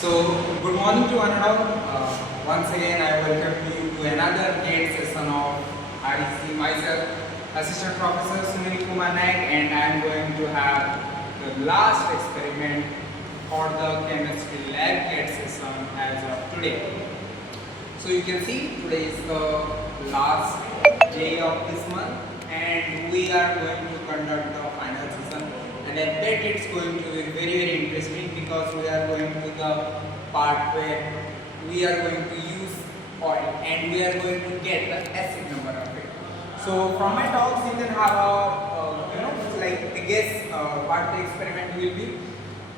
So, good morning to one and all. Once again, I welcome you to another GATE session of REC. Myself, Assistant Professor Sunil Kumar Nayak, and I am going to have the last experiment for the chemistry lab GATE session as of today. So, you can see today is the last day of this month, and we are going to conduct the final session. And I bet it's going to be very interesting because we are going to the part where we are going to use oil and we are going to get the acid number of it. So from my talks you can have a like a guess what the experiment will be.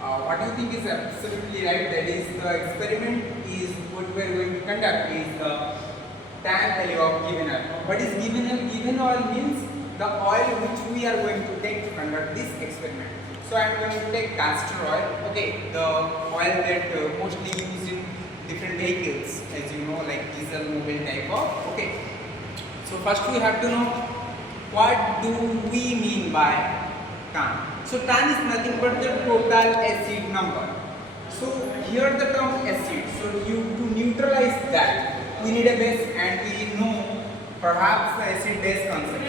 What you think is absolutely right, that is the experiment is what we are going to conduct is the tan value of given oil. What is given oil? Given oil means the oil which we are going to take to conduct this experiment. So I am going to take castor oil, okay, the oil that mostly used in different vehicles, as you know, like diesel, mobile type of, okay. So first we have to know what do we mean by tan. So tan is nothing but the total acid number. So here the term acid, so to neutralize that we need a base, and we know perhaps the acid base concept.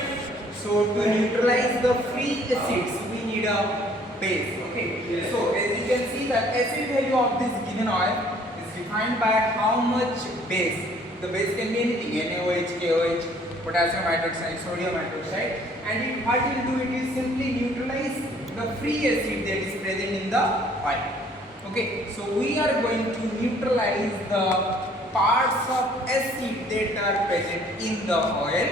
So to neutralize the free acids, we need a base. Okay. So as you can see, the acid value of this given oil is defined by how much base. The base can be anything: NaOH, KOH, potassium hydroxide, sodium hydroxide. And what it will do, it is simply neutralize the free acid that is present in the oil. Okay. So we are going to neutralize the parts of acid that are present in the oil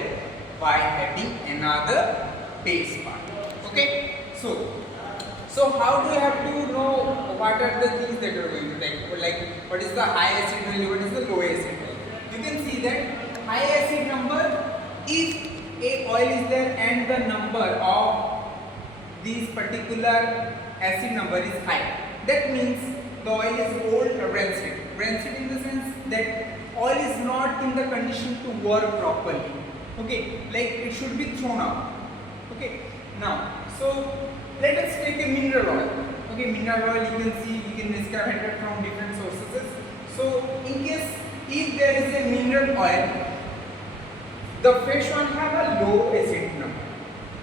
by adding another base part. Okay, so how do you have to know what are the things that you are going to take? Like what is the high acid value, what is the low acid value? You can see that high acid number, if a oil is there and the number of this particular acid number is high, that means the oil is old rancid. Rancid in the sense that oil is not in the condition to work properly. Okay, like it should be thrown out. Okay, now so let us take a mineral oil. Okay, mineral oil, you can see we can extract it from different sources. So in case if there is a mineral oil, the fresh one have a low acid number.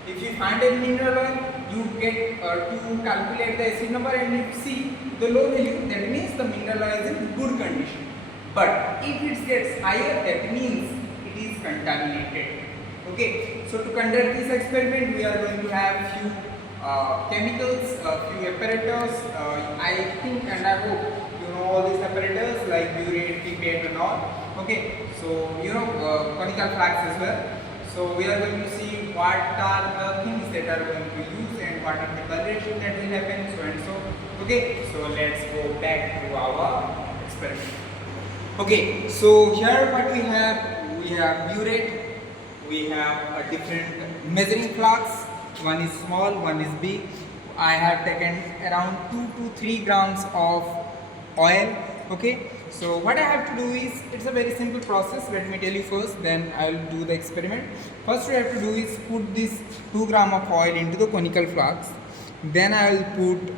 If you find a mineral oil, you get to calculate the acid number, and you see the low value, that means the mineral oil is in good condition. But if it gets higher, that means it is contaminated. Okay, so to conduct this experiment, we are going to have few chemicals, few apparatus. I think and I hope you know all these apparatus like burette, pipette and all. Okay, so you know conical flask as well. So we are going to see what are the things that are going to use and what are the coloration that will happen, so and so. Okay, so let's go back to our experiment. Okay, so here what we have burette, we have a different measuring flasks. One is small, one is big. I have taken around 2 to 3 grams of oil. Okay, so what I have to do is, it's a very simple process. Let me tell you first, then I will do the experiment. First what I have to do is put this 2 gram of oil into the conical flask. Then I will put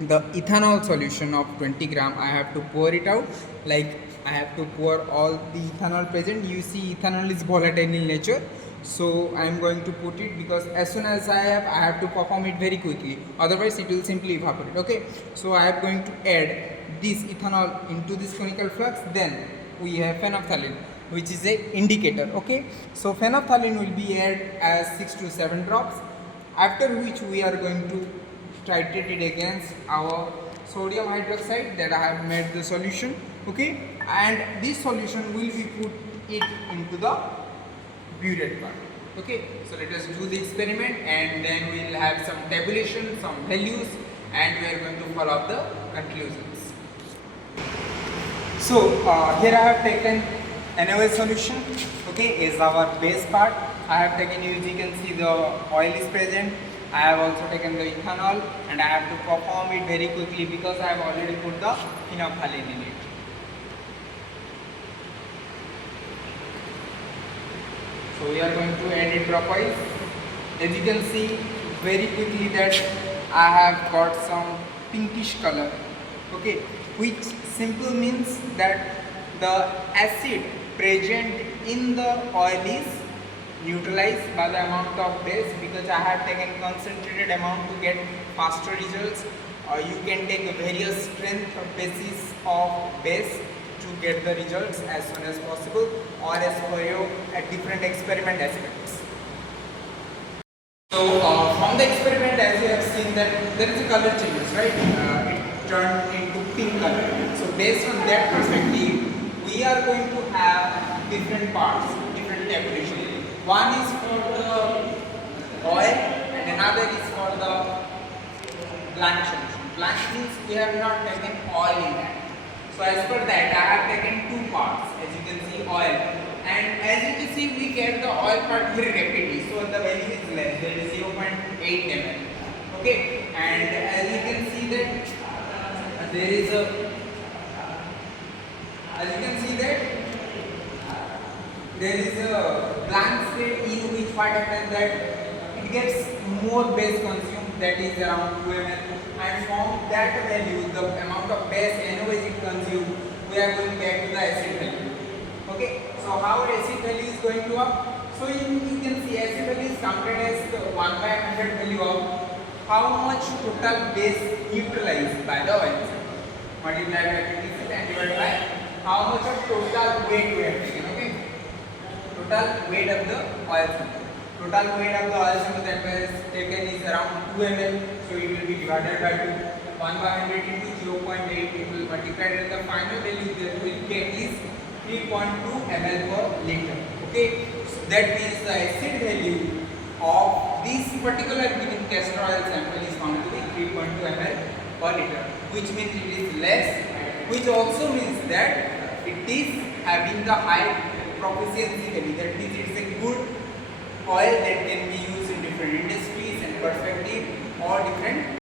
the ethanol solution of 20 gram. I have to pour it out, like I have to pour all the ethanol present. You see ethanol is volatile in nature, so I am going to put it, because as soon as I have to perform it very quickly, otherwise it will simply evaporate. Okay, so I am going to add this ethanol into this conical flux. Then we have phenolphthalein, which is a indicator. Okay, so phenolphthalein will be added as 6 to 7 drops, after which we are going to titrate it against our sodium hydroxide that I have made the solution. Okay, and this solution will be put it into the burette part. Okay, so let us do the experiment, and then we will have some tabulation, some values, and we are going to follow up the conclusions. So here I have taken NaOH solution, okay, is our base part. I have taken, as you can see, the oil is present. I have also taken the ethanol, and I have to perform it very quickly because I have already put the phenolphthalein in it. So we are going to add it dropwise. As you can see very quickly that I have got some pinkish color. Okay, which simple means that the acid present in the oil is neutralized by the amount of base, because I have taken concentrated amount to get faster results. You can take various strength basis of base to get the results as soon as possible, or as per your different experiment aspects. So from the experiment, as you have seen, that there is a color changes, right? It turned into pink color. So based on that perspective, we are going to have different parts, different tabulation. One is for the oil and another is for the blank solution. Blank means we have not taken oil in that. So as per that, I have taken two parts, as you can see, oil. And as you can see, we get the oil part very rapidly. So the value is less, that is 0.8 ml. Okay, and as you can see that there is a, as you can see that there is a blank state in which what happens that it gets more base consumed, that is around 2 ml. And from that value, the amount of base anyways it consumed, we are going back to the acid value. Okay, so how acid value is going to up? So you can see acid value is counted as the 1/100 value of how much total base neutralized by the oil multiplied by 26 and divided by how much of total weight we have taken. Okay, total weight of the oil sample. Total weight of the oil sample that was taken is around 2 ml. So it will be divided by 2. 1/100 into 0.8. It will multiply, and the final value that we will get is 3.2 ml per liter. Okay, so that means the acid value of this particular given castor oil sample is found to be 3.2 ml per liter, which means it is less, which also means that it is having the high proficiency value. That means it is a good oil that can be used in different industries and perspective or different